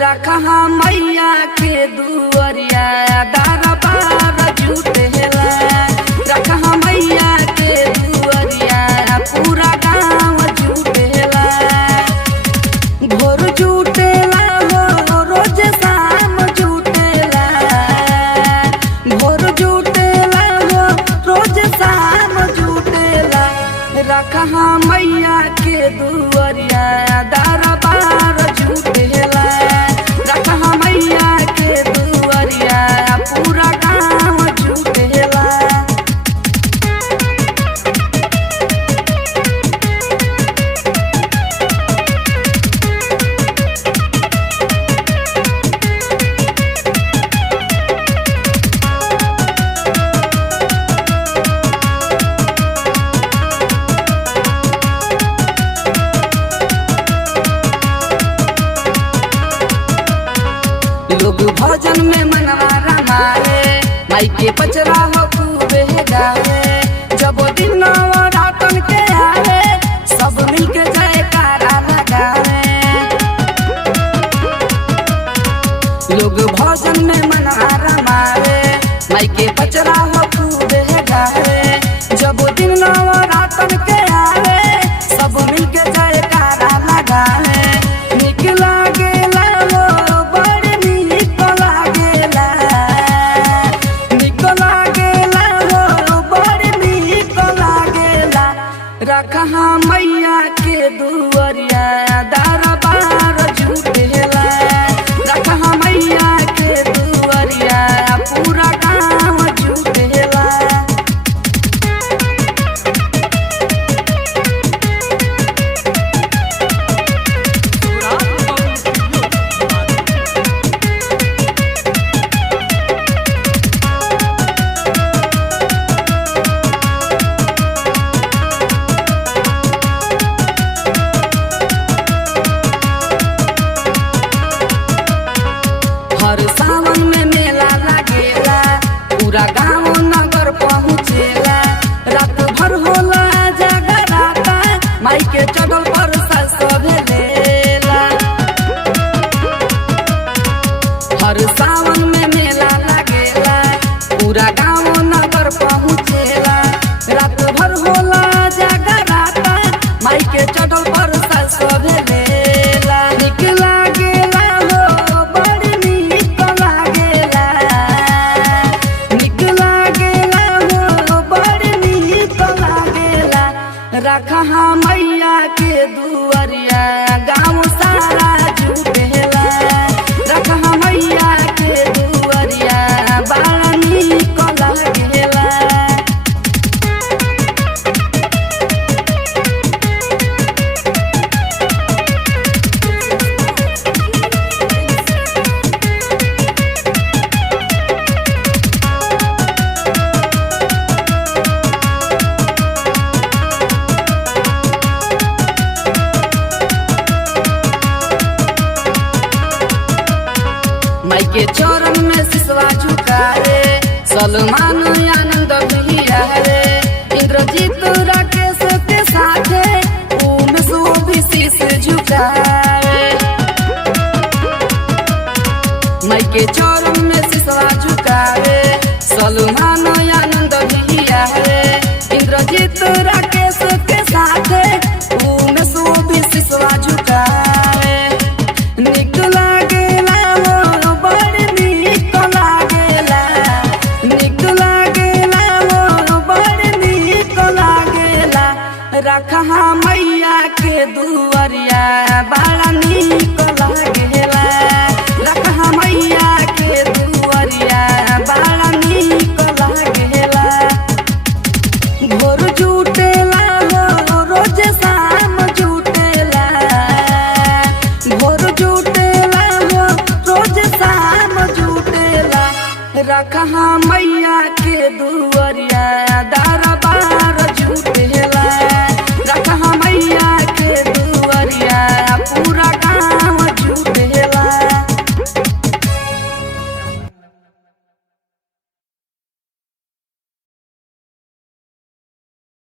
रखा मैया के दुअरिया दरबार जुटेला। रखा मैया के दुअरिया पूरा गाँव जुटेला। भोर जुटेला हो रोज शाम जुटेला। भोर जुटेला हो रोज शाम जुटेला। रखा मैया के दुअरिया दरबार जुटेला। रखा मैया के दुअरिया पूरा गाँव जुटेला। लोग भजन में मनवा रमाए, माई के पचरा हो खूबे गावे। जब दिन रातन के आवे, सब मिलके जयकारा लगावे। लोग भजन में मनवा रमाए, माई के पचरा हो खूबे गावे। जब दिन रातन के आवे, सब मिलके जयकारा लगावे। निकला रखा मैया के दुअरिया दरबार जुटेला। रखा मैया के दुअरिया पूरा गाँव जुटेला। हर सावन में मेला लगेला, पूरा गाँव नगर पहुँचेला। रात भर होला जगराता, माई के चढ़ल पर सभेलेला। हर सावन में मेला लगेला, पूरा गाँव नगर पहुँचेला। रात भर होला जगराता, माई के चढ़ल पर सभेलेला। निकला रखा मैया के दुअरिया गाँव सारा जुटेला। रखा मैया के दुअरिया बड़ा नीक लागेला। माई के चरण में सिसवा झुकाए, सलमान आनंद भैया रे। इंद्रजीत राकेश के साथे उमेश भी शीश झुकाए। माई के चरण में सिसवा झुकाए, सलमान आनंद भैया रे। इंद्रजीत राकेश के साथे उमेश भी सिसवा झुकाए। निकला रखा मैया के दुअरिया बड़ा नीक लागेला। रखा मैया के दुअरिया बड़ा नीक लागेला। भोर